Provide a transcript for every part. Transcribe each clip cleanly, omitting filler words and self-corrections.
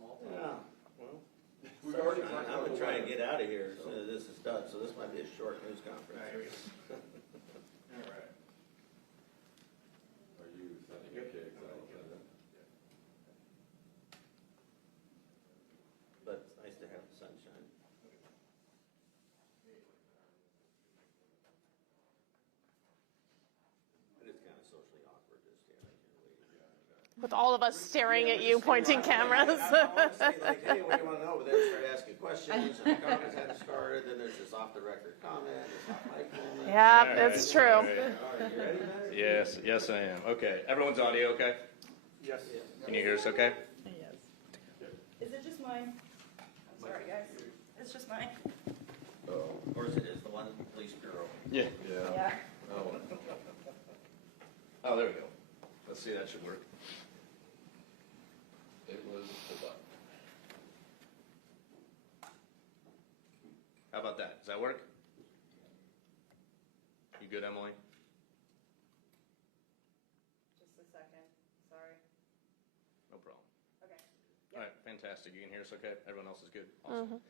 Yeah, well, I'm gonna try and get out of here as soon as this is done, so this might be a short news conference. All right. Are you sending your kids out? But it's nice to have the sunshine. It is kind of socially awkward to stand up here. With all of us staring at you, pointing cameras. I want to say, like, hey, what do you want to know? But then start asking questions, and the comments hadn't started, then there's this off-the-record comment, this hot mic moment. Yeah, it's true. All right, you ready, man? Yes, I am. Okay, everyone's audio okay? Yes. Can you hear us okay? Is it just mine? I'm sorry, guys. It's just mine. Of course it is, the one police bureau. Yeah. Yeah. Oh, there we go. Let's see, that should work. It was the button. How about that? Does that work? You good, Emily? Just a second. Sorry. No problem. Okay. All right, fantastic. You can hear us okay? Everyone else is good? Awesome.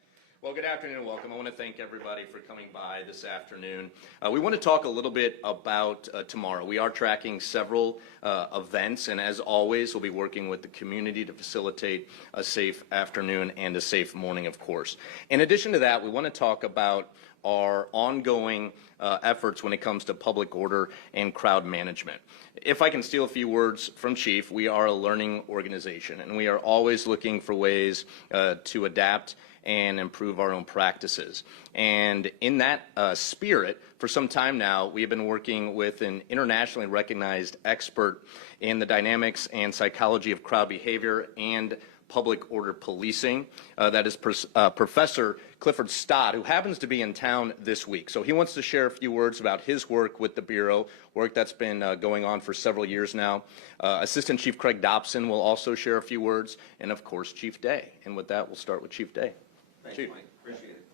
Well, good afternoon and welcome. I want to thank everybody for coming by this afternoon. We want to talk a little bit about tomorrow. We are tracking several events, and as always, we'll be working with the community to facilitate a safe afternoon and a safe morning, of course. In addition to that, we want to talk about our ongoing efforts when it comes to public order and crowd management. If I can steal a few words from Chief, we are a learning organization, and we are always looking for ways to adapt and improve our own practices. And in that spirit, for some time now, we have been working with an internationally recognized expert in the dynamics and psychology of crowd behavior and public order policing. That is Professor Clifford Stott, who happens to be in town this week. So he wants to share a few words about his work with the Bureau, work that's been going on for several years now. Assistant Chief Craig Dobson will also share a few words, and of course, Chief Day. And with that, we'll start with Chief Day. Thanks, Mike. Appreciate it.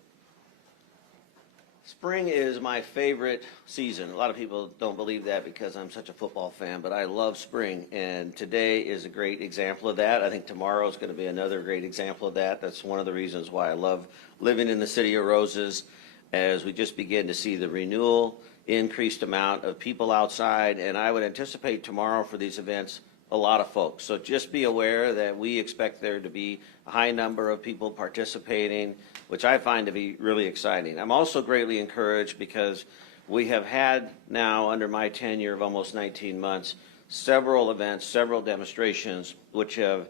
Spring is my favorite season. A lot of people don't believe that because I'm such a football fan, but I love spring, and today is a great example of that. I think tomorrow is going to be another great example of that. That's one of the reasons why I love living in the City of Roses, as we just begin to see the renewal, increased amount of people outside, and I would anticipate tomorrow for these events a lot of folks. So just be aware that we expect there to be a high number of people participating, which I find to be really exciting. I'm also greatly encouraged because we have had now, under my tenure of almost 19 months, several events, several demonstrations, which have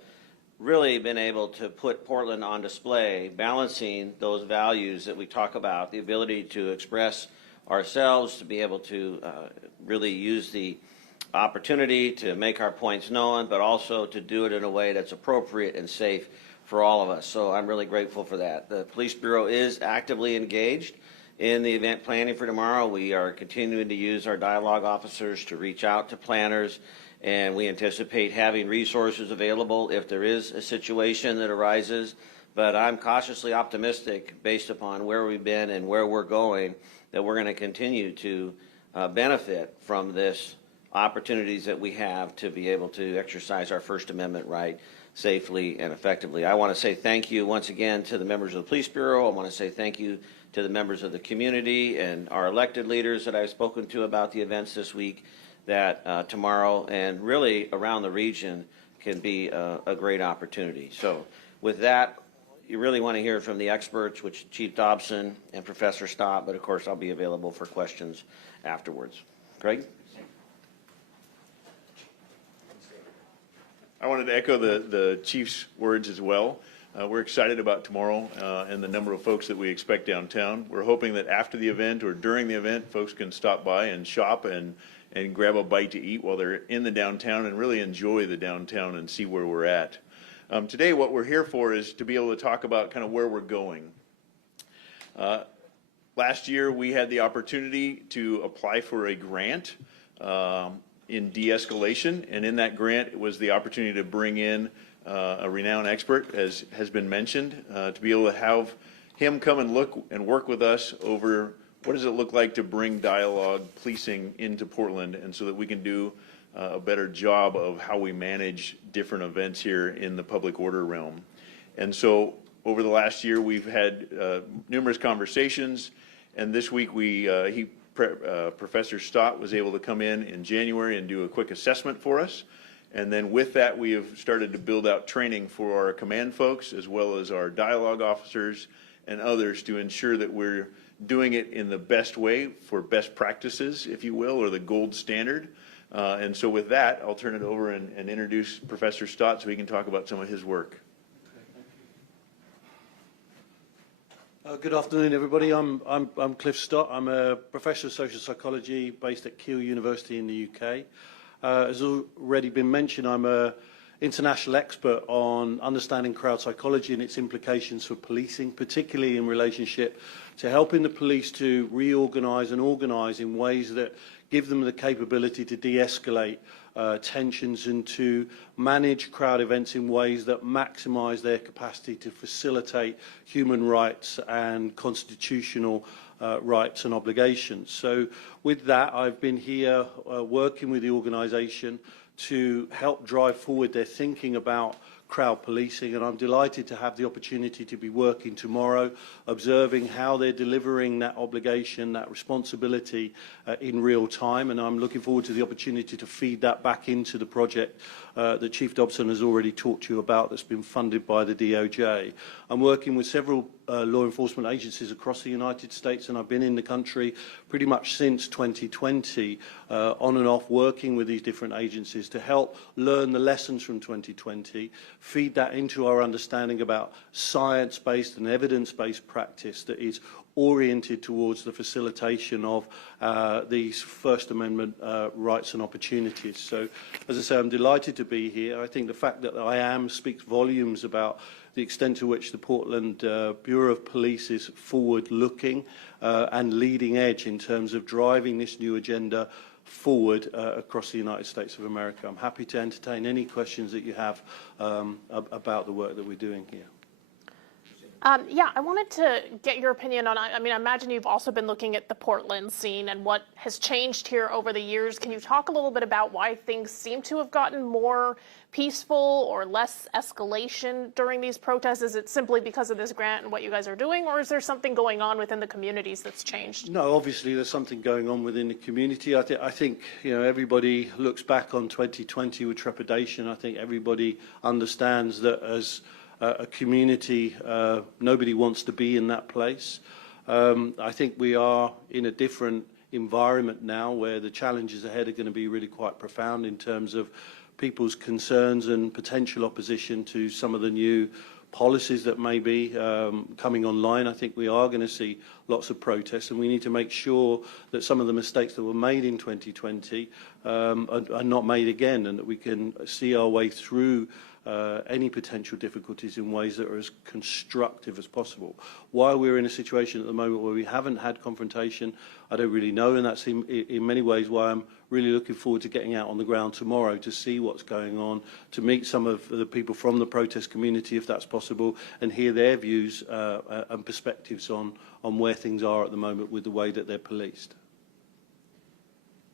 really been able to put Portland on display, balancing those values that we talk about, the ability to express ourselves, to be able to really use the opportunity to make our points known, but also to do it in a way that's appropriate and safe for all of us. So I'm really grateful for that. The Police Bureau is actively engaged in the event planning for tomorrow. We are continuing to use our dialogue officers to reach out to planners, and we anticipate having resources available if there is a situation that arises. But I'm cautiously optimistic, based upon where we've been and where we're going, that we're going to continue to benefit from this opportunities that we have to be able to exercise our First Amendment right safely and effectively. I want to say thank you once again to the members of the Police Bureau. I want to say thank you to the members of the community and our elected leaders that I've spoken to about the events this week, that tomorrow and really around the region can be a great opportunity. So with that, you really want to hear from the experts, which Chief Dobson and Professor Stott, but of course I'll be available for questions afterwards. Craig? I wanted to echo the Chief's words as well. We're excited about tomorrow and the number of folks that we expect downtown. We're hoping that after the event or during the event, folks can stop by and shop and grab a bite to eat while they're in the downtown and really enjoy the downtown and see where we're at. Today, what we're here for is to be able to talk about kind of where we're going. Last year, we had the opportunity to apply for a grant in de-escalation, and in that grant it was the opportunity to bring in a renowned expert, as has been mentioned, to be able to have him come and look and work with us over what does it look like to bring dialogue policing into Portland, and so that we can do a better job of how we manage different events here in the public order realm. And so over the last year, we've had numerous conversations, and this week Professor Stott was able to come in January and do a quick assessment for us. And then with that, we have started to build out training for our command folks as well as our dialogue officers and others to ensure that we're doing it in the best way for best practices, if you will, or the gold standard. And so with that, I'll turn it over and introduce Professor Stott so he can talk about some of his work. Good afternoon, everybody. I'm Cliff Stott. I'm a professor of social psychology based at Keele University in the UK. As already been mentioned, I'm an international expert on understanding crowd psychology and its implications for policing, particularly in relationship to helping the police to reorganise and organise in ways that give them the capability to de-escalate tensions and to manage crowd events in ways that maximise their capacity to facilitate human rights and constitutional rights and obligations. So with that, I've been here working with the organisation to help drive forward their thinking about crowd policing, and I'm delighted to have the opportunity to be working tomorrow, observing how they're delivering that obligation, that responsibility in real time, and I'm looking forward to the opportunity to feed that back into the project that Chief Dobson has already talked to you about that's been funded by the DOGE. I'm working with several law enforcement agencies across the United States, and I've been in the country pretty much since 2020, on and off working with these different agencies to help learn the lessons from 2020, feed that into our understanding about science-based and evidence-based practice that is oriented towards the facilitation of these First Amendment rights and opportunities. So, as I say, I'm delighted to be here. I think the fact that I am speaks volumes about the extent to which the Portland Bureau of Police is forward-looking and leading edge in terms of driving this new agenda forward across the United States of America. I'm happy to entertain any questions that you have about the work that we're doing here. Yeah, I wanted to get your opinion on, I mean, I imagine you've also been looking at the Portland scene and what has changed here over the years. Can you talk a little bit about why things seem to have gotten more peaceful or less escalation during these protests? Is it simply because of this grant and what you guys are doing, or is there something going on within the communities that's changed? No, obviously there's something going on within the community. I think, you know, everybody looks back on 2020 with trepidation. I think everybody understands that as a community, nobody wants to be in that place. I think we are in a different environment now where the challenges ahead are going to be really quite profound in terms of people's concerns and potential opposition to some of the new policies that may be coming online. I think we are going to see lots of protests, and we need to make sure that some of the mistakes that were made in 2020 are not made again, and that we can see our way through any potential difficulties in ways that are as constructive as possible. Why we're in a situation at the moment where we haven't had confrontation, I don't really know, and that's in many ways why I'm really looking forward to getting out on the ground tomorrow to see what's going on, to meet some of the people from the protest community, if that's possible, and hear their views and perspectives on where things are at the moment with the way that they're policed.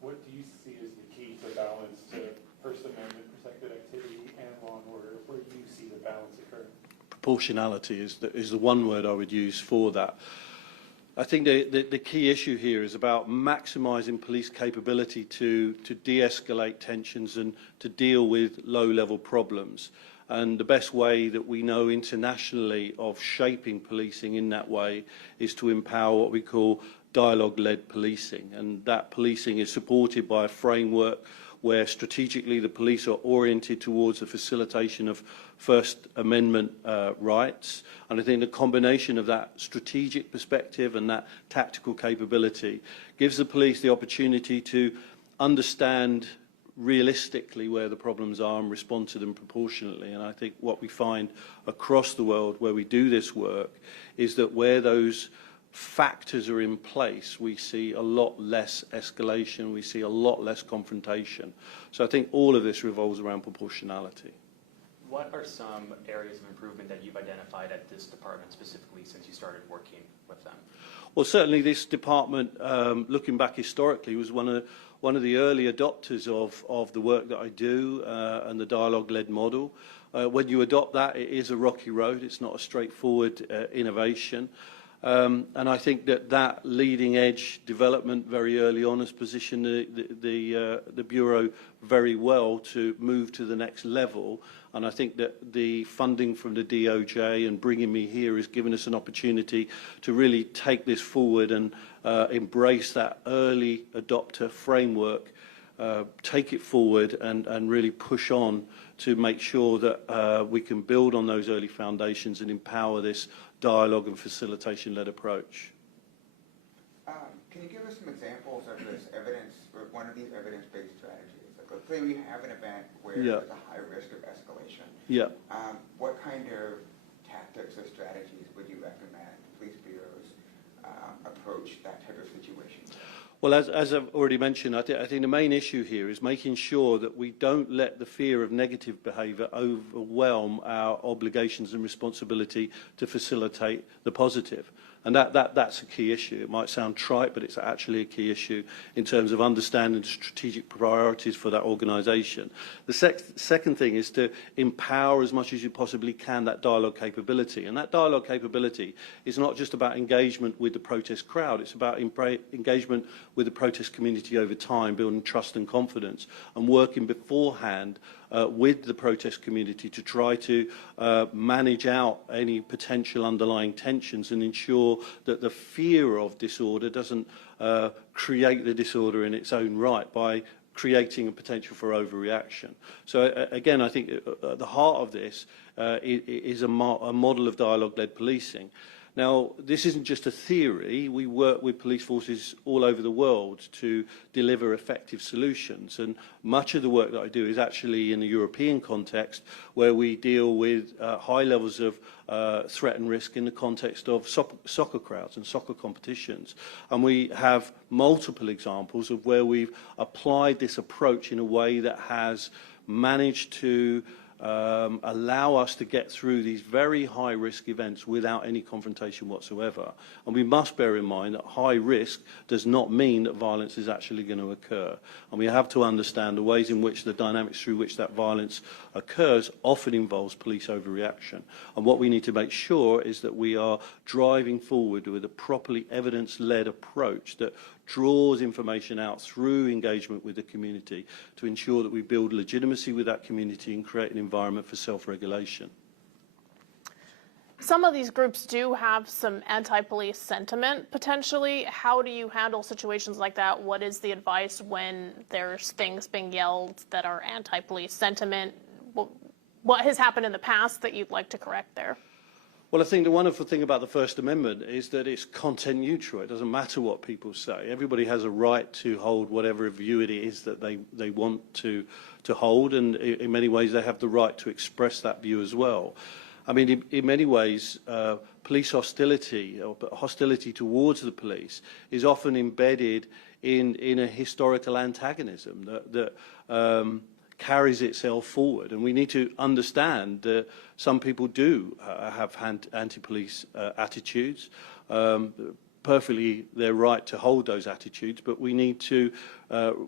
What do you see as the key to balance to First Amendment protected activity and law and order? Where do you see the balance occurring? Proportionality is the one word I would use for that. I think the key issue here is about maximising police capability to de-escalate tensions and to deal with low-level problems. And the best way that we know internationally of shaping policing in that way is to empower what we call dialogue-led policing. And that policing is supported by a framework where strategically the police are oriented towards the facilitation of First Amendment rights. And I think the combination of that strategic perspective and that tactical capability gives the police the opportunity to understand realistically where the problems are and respond to them proportionately. And I think what we find across the world where we do this work is that where those factors are in place, we see a lot less escalation, we see a lot less confrontation. So I think all of this revolves around proportionality. What are some areas of improvement that you've identified at this department specifically since you started working with them? Well, certainly this department, looking back historically, was one of the early adopters of the work that I do and the dialogue-led model. when you adopt that, it is a rocky road. It's not a straightforward innovation. And I think that leading edge development very early on has positioned the Bureau very well to move to the next level. And I think that the funding from the DOGE and bringing me here has given us an opportunity to really take this forward and embrace that early adopter framework, take it forward and really push on to make sure that we can build on those early foundations and empower this dialogue and facilitation-led approach. Can you give us some examples of this evidence, or one of these evidence-based strategies? Like, let's say we have an event where there's a high risk of escalation. Yeah. What kind of tactics or strategies would you recommend police bureaus approach that type of situation? Well, as I've already mentioned, I think the main issue here is making sure that we don't let the fear of negative behaviour overwhelm our obligations and responsibility to facilitate the positive. And that's a key issue. It might sound trite, but it's actually a key issue in terms of understanding the strategic priorities for that organisation. The second thing is to empower as much as you possibly can that dialogue capability. And that dialogue capability is not just about engagement with the protest crowd, it's about engagement with the protest community over time, building trust and confidence, and working beforehand with the protest community to try to manage out any potential underlying tensions and ensure that the fear of disorder doesn't create the disorder in its own right by creating a potential for overreaction. So again, I think at the heart of this is a model of dialogue-led policing. Now, this isn't just a theory. We work with police forces all over the world to deliver effective solutions. And much of the work that I do is actually in the European context, where we deal with high levels of threat and risk in the context of soccer crowds and soccer competitions. And we have multiple examples of where we've applied this approach in a way that has managed to allow us to get through these very high-risk events without any confrontation whatsoever. And we must bear in mind that high risk does not mean that violence is actually going to occur. And we have to understand the ways in which the dynamics through which that violence occurs often involves police overreaction. And what we need to make sure is that we are driving forward with a properly evidence-led approach that draws information out through engagement with the community to ensure that we build legitimacy with that community and create an environment for self-regulation. Some of these groups do have some anti-police sentiment, potentially. How do you handle situations like that? What is the advice when there's things being yelled that are anti-police sentiment? What has happened in the past that you'd like to correct there? Well, I think the wonderful thing about the First Amendment is that it's content neutral. It doesn't matter what people say. Everybody has a right to hold whatever view it is that they want to hold, and in many ways they have the right to express that view as well. I mean, in many ways, police hostility or hostility towards the police is often embedded in a historical antagonism that carries itself forward, and we need to understand that some people do have anti-police attitudes. Perfectly their right to hold those attitudes, but we need to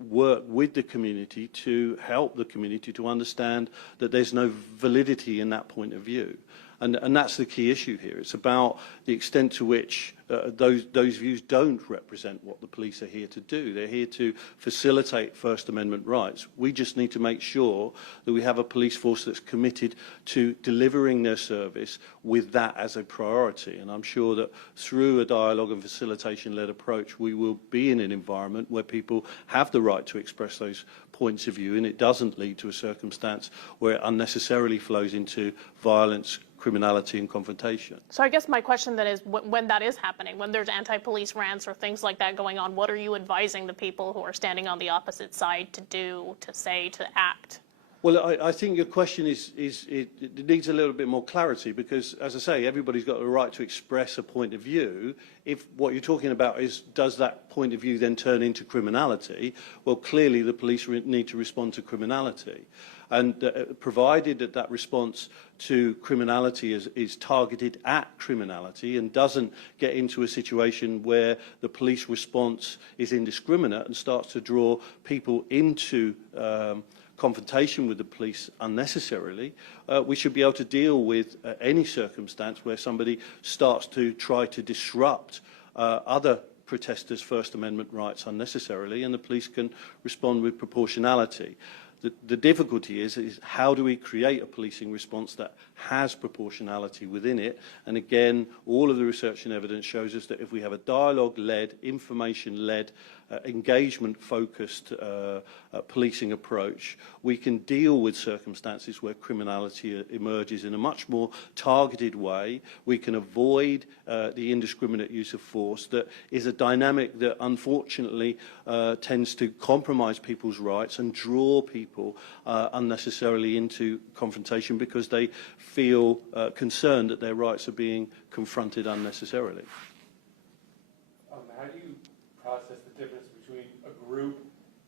work with the community to help the community to understand that there's no validity in that point of view. And that's the key issue here. It's about the extent to which those views don't represent what the police are here to do. They're here to facilitate First Amendment rights. We just need to make sure that we have a police force that's committed to delivering their service with that as a priority. And I'm sure that through a dialogue and facilitation-led approach, we will be in an environment where people have the right to express those points of view, and it doesn't lead to a circumstance where it unnecessarily flows into violence, criminality and confrontation. So I guess my question then is, when that is happening, when there's anti-police rants or things like that going on, what are you advising the people who are standing on the opposite side to do, to say, to act? Well, I think your question it needs a little bit more clarity because, as I say, everybody's got the right to express a point of view. If what you're talking about is, does that point of view then turn into criminality? Well, clearly the police need to respond to criminality. And provided that that response to criminality is targeted at criminality and doesn't get into a situation where the police response is indiscriminate and starts to draw people into confrontation with the police unnecessarily. We should be able to deal with any circumstance where somebody starts to try to disrupt other protesters' First Amendment rights unnecessarily, and the police can respond with proportionality. The difficulty is how do we create a policing response that has proportionality within it? And again, all of the research and evidence shows us that if we have a dialogue-led, information-led, engagement-focused policing approach, we can deal with circumstances where criminality emerges in a much more targeted way. We can avoid the indiscriminate use of force that is a dynamic that unfortunately tends to compromise people's rights and draw people unnecessarily into confrontation because they feel concerned that their rights are being confronted unnecessarily. How do you process the difference between a group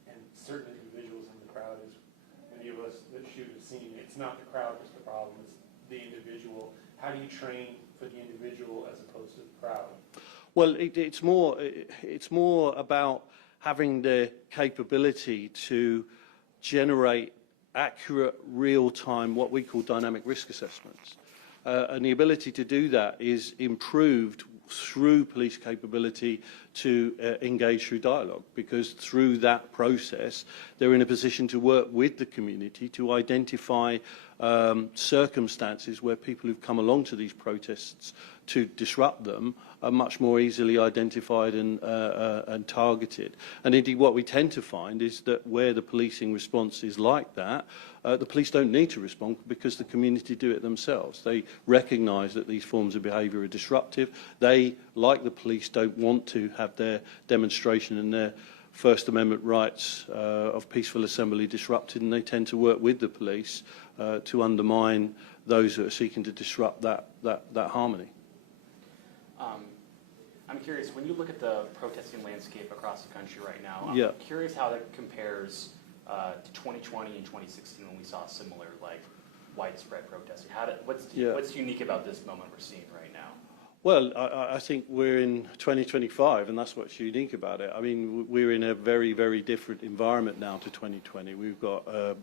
and certain individuals in the crowd? As many of us that shoot have seen, it's not the crowd that's the problem, it's the individual. How do you train for the individual as opposed to the crowd? Well, it's more about having the capability to generate accurate, real-time, what we call dynamic risk assessments. And the ability to do that is improved through police capability to engage through dialogue, because through that process they're in a position to work with the community to identify circumstances where people who've come along to these protests to disrupt them are much more easily identified and targeted. And indeed what we tend to find is that where the policing response is like that, the police don't need to respond because the community do it themselves. They recognise that these forms of behaviour are disruptive. They, like the police, don't want to have their demonstration and their First Amendment rights of peaceful assembly disrupted, and they tend to work with the police to undermine those that are seeking to disrupt that harmony. I'm curious, when you look at the protesting landscape across the country right now, Yeah. I'm curious how that compares to 2020 and 2016 when we saw similar, like, widespread protesting. What's unique about this moment we're seeing right now? Well, I think we're in 2025, and that's what's unique about it. I mean, we're in a very, very different environment now to 2020. We've got a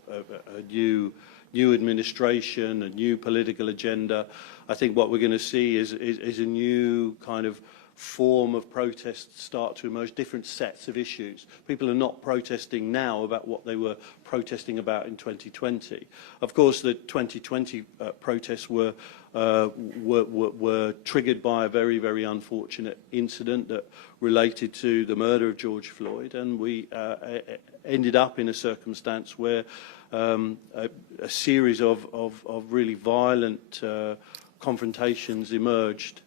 new administration, a new political agenda. I think what we're going to see is a new kind of form of protest start to emerge, different sets of issues. People are not protesting now about what they were protesting about in 2020. Of course, the 2020 protests were triggered by a very, very unfortunate incident that related to the murder of George Floyd, and we ended up in a circumstance where a series of really violent confrontations emerged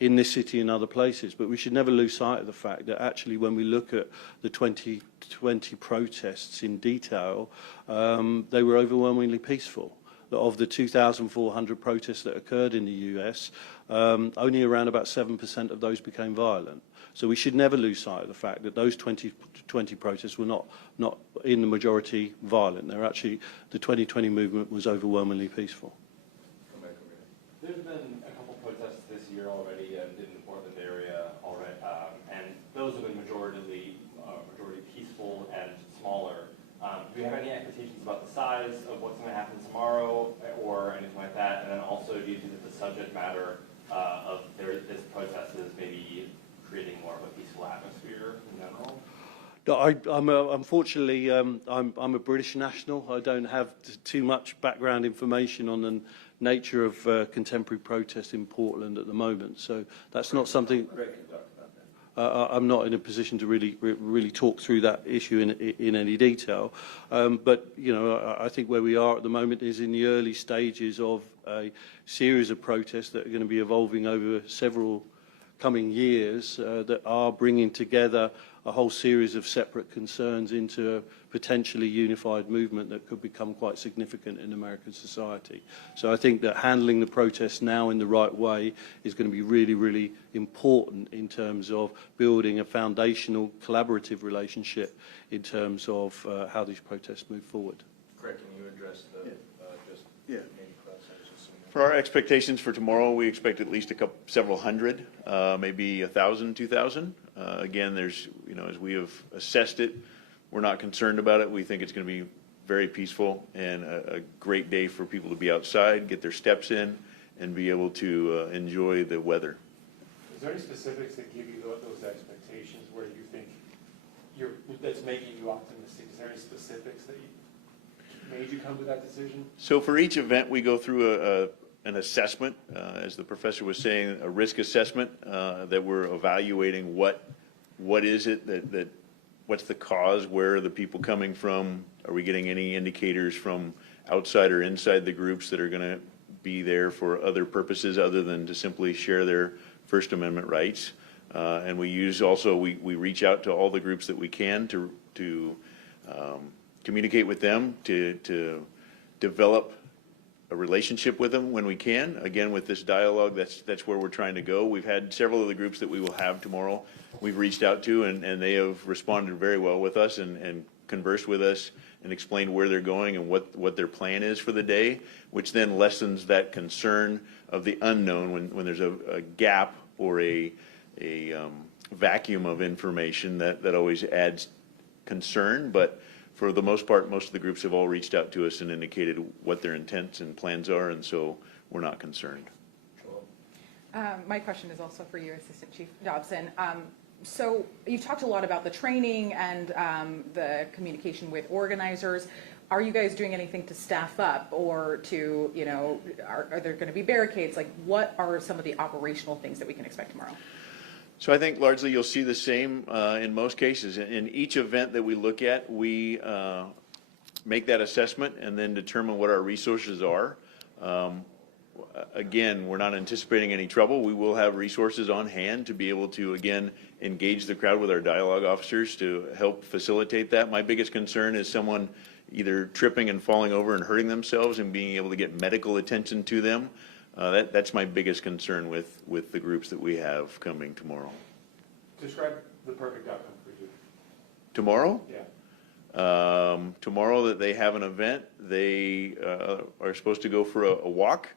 in this city and other places. But we should never lose sight of the fact that actually when we look at the 2020 protests in detail, they were overwhelmingly peaceful. Of the 2,400 protests that occurred in the US, only around about 7% of those became violent. So we should never lose sight of the fact that those 2020 protests were not in the majority violent. They're actually, the 2020 movement was overwhelmingly peaceful. There's been a couple protests this year already in the Portland area already, and those have been majority peaceful and smaller. Do you have any expectations about the size of what's going to happen tomorrow or anything like that? And then also, do you think that the subject matter of this protest is maybe creating more of a peaceful atmosphere in general? No, unfortunately, I'm a British national. I don't have too much background information on the nature of contemporary protest in Portland at the moment. So that's not something. I'm not in a position to really talk through that issue in any detail. But you know, I think where we are at the moment is in the early stages of a series of protests that are going to be evolving over several coming years that are bringing together a whole series of separate concerns into a potentially unified movement that could become quite significant in American society. So I think that handling the protests now in the right way is going to be really, really important in terms of building a foundational collaborative relationship in terms of how these protests move forward. Craig, can you address the maybe class sizes? For our expectations for tomorrow, we expect at least several hundred, maybe 1,000, 2,000. Again, there's, as we have assessed it, we're not concerned about it. We think it's going to be very peaceful and a great day for people to be outside, get their steps in, and be able to enjoy the weather. Is there any specifics that give you those expectations where you think that's making you optimistic? Is there any specifics that made you come to that decision? So for each event, we go through an assessment, as the professor was saying, a risk assessment that we're evaluating what is it that what's the cause, where are the people coming from, are we getting any indicators from outside or inside the groups that are going to be there for other purposes other than to simply share their First Amendment rights. And we use also, we reach out to all the groups that we can to communicate with them, to develop a relationship with them when we can. Again, with this dialogue, that's where we're trying to go. We've had several of the groups that we will have tomorrow we've reached out to, and they have responded very well with us and conversed with us and explained where they're going and what their plan is for the day, which then lessens that concern of the unknown when there's a gap or a vacuum of information that always adds concern. But for the most part, most of the groups have all reached out to us and indicated what their intents and plans are, and so we're not concerned. My question is also for you, Assistant Chief Dobson. So you've talked a lot about the training and the communication with organizers. Are you guys doing anything to staff up or to, are there going to be barricades? Like, what are some of the operational things that we can expect tomorrow? So I think largely you'll see the same in most cases. In each event that we look at, we make that assessment and then determine what our resources are. Again, we're not anticipating any trouble. We will have resources on hand to be able to, again, engage the crowd with our dialogue officers to help facilitate that. My biggest concern is someone either tripping and falling over and hurting themselves and being able to get medical attention to them. That's my biggest concern with the groups that we have coming tomorrow. Describe the perfect outcome for you. Tomorrow? Yeah. Tomorrow that they have an event, they are supposed to go for a walk,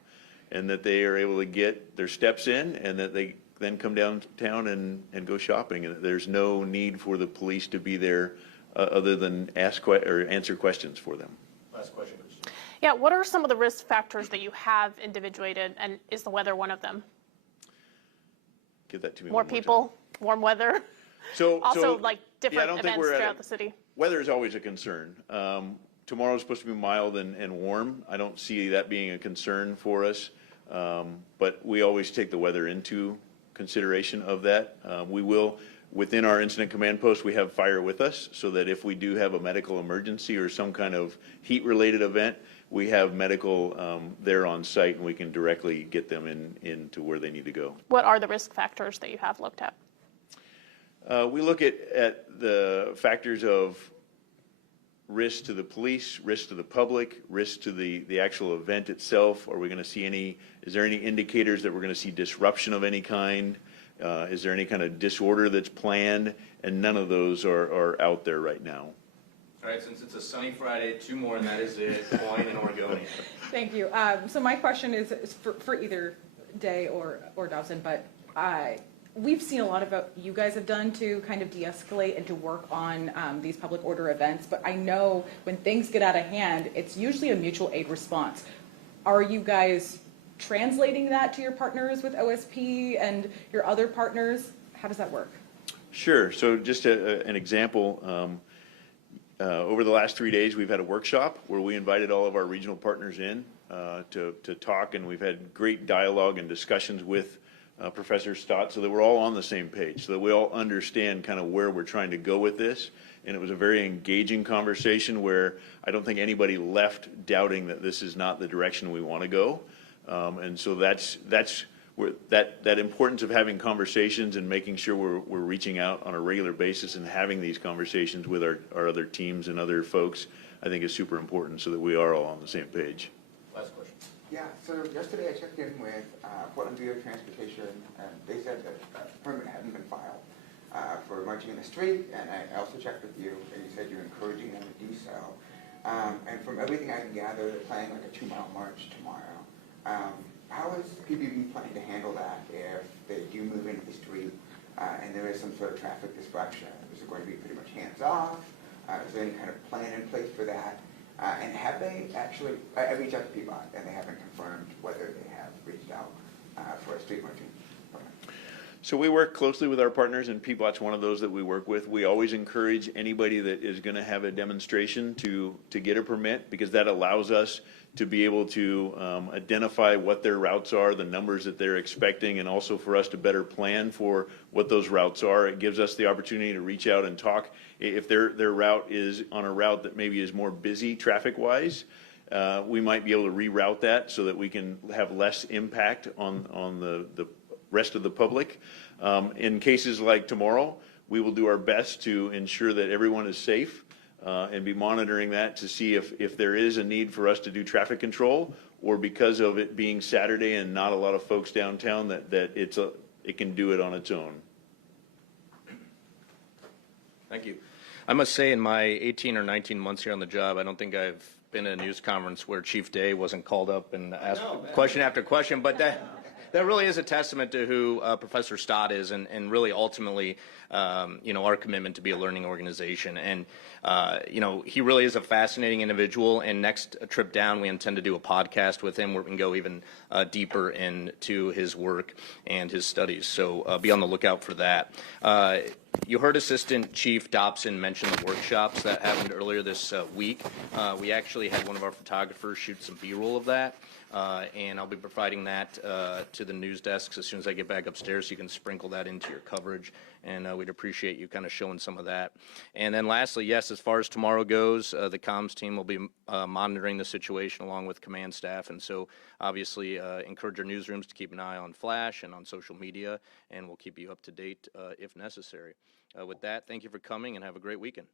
and that they are able to get their steps in, and that they then come downtown and go shopping. And there's no need for the police to be there other than answer questions for them. Last question, Christian. Yeah, what are some of the risk factors that you have individuated, and is the weather one of them? Give that to me. More people, warm weather, also like different events throughout the city. Weather is always a concern. Tomorrow's supposed to be mild and warm. I don't see that being a concern for us, but we always take the weather into consideration of that. We will, within our incident command post, we have fire with us, so that if we do have a medical emergency or some kind of heat-related event, we have medical there on site, and we can directly get them into where they need to go. What are the risk factors that you have looked at? We look at the factors of risk to the police, risk to the public, risk to the actual event itself. Are we going to see is there any indicators that we're going to see disruption of any kind? Is there any kind of disorder that's planned? And none of those are out there right now. All right, since it's a sunny Friday, two more, and that is it, Coin and Oregonian. Thank you. So my question is for either Day or Dobson, but we've seen a lot of what you guys have done to kind of de-escalate and to work on these public order events, but I know when things get out of hand, it's usually a mutual aid response. Are you guys translating that to your partners with OSP and your other partners? How does that work? Sure. So just an example, over the last 3 days, we've had a workshop where we invited all of our regional partners in to talk, and we've had great dialogue and discussions with Professor Stott, so that we're all on the same page, so that we all understand kind of where we're trying to go with this. And it was a very engaging conversation where I don't think anybody left doubting that this is not the direction we want to go. And so that's where that importance of having conversations and making sure we're reaching out on a regular basis and having these conversations with our other teams and other folks, I think is super important, so that we are all on the same page. Last question. Yeah, so yesterday I checked in with Portland Bureau of Transportation, and they said that a permit hadn't been filed for marching in the street, and I also checked with you, and you said you're encouraging them to do so. And from everything I can gather, they're planning like a 2-mile march tomorrow. How is PBB planning to handle that if they do move into the street and there is some sort of traffic disruption? Is it going to be pretty much hands-off? Is there any kind of plan in place for that? And have they actually, I reached out to Peabody, and they haven't confirmed whether they have reached out for a street merchant permit. So we work closely with our partners, and Peabot's one of those that we work with. We always encourage anybody that is going to have a demonstration to get a permit, because that allows us to be able to identify what their routes are, the numbers that they're expecting, and also for us to better plan for what those routes are. It gives us the opportunity to reach out and talk. If their route is on a route that maybe is more busy traffic-wise, we might be able to reroute that so that we can have less impact on the rest of the public. In cases like tomorrow, we will do our best to ensure that everyone is safe and be monitoring that to see if there is a need for us to do traffic control, or because of it being Saturday and not a lot of folks downtown, that it can do it on its own. Thank you. I must say, in my 18 or 19 months here on the job, I don't think I've been at a news conference where Chief Day wasn't called up and asked question after question, but that really is a testament to who Professor Stott is, and really ultimately, our commitment to be a learning organization. And, he really is a fascinating individual, and next trip down, we intend to do a podcast with him where we can go even deeper into his work and his studies. So be on the lookout for that. You heard Assistant Chief Dobson mention the workshops that happened earlier this week. We actually had one of our photographers shoot some B-roll of that. And I'll be providing that to the news desks as soon as I get back upstairs, so you can sprinkle that into your coverage, and we'd appreciate you kind of showing some of that. And then lastly, yes, as far as tomorrow goes, the comms team will be monitoring the situation along with command staff, and so obviously encourage our newsrooms to keep an eye on Flash and on social media, and we'll keep you up to date if necessary. With that, thank you for coming, and have a great weekend.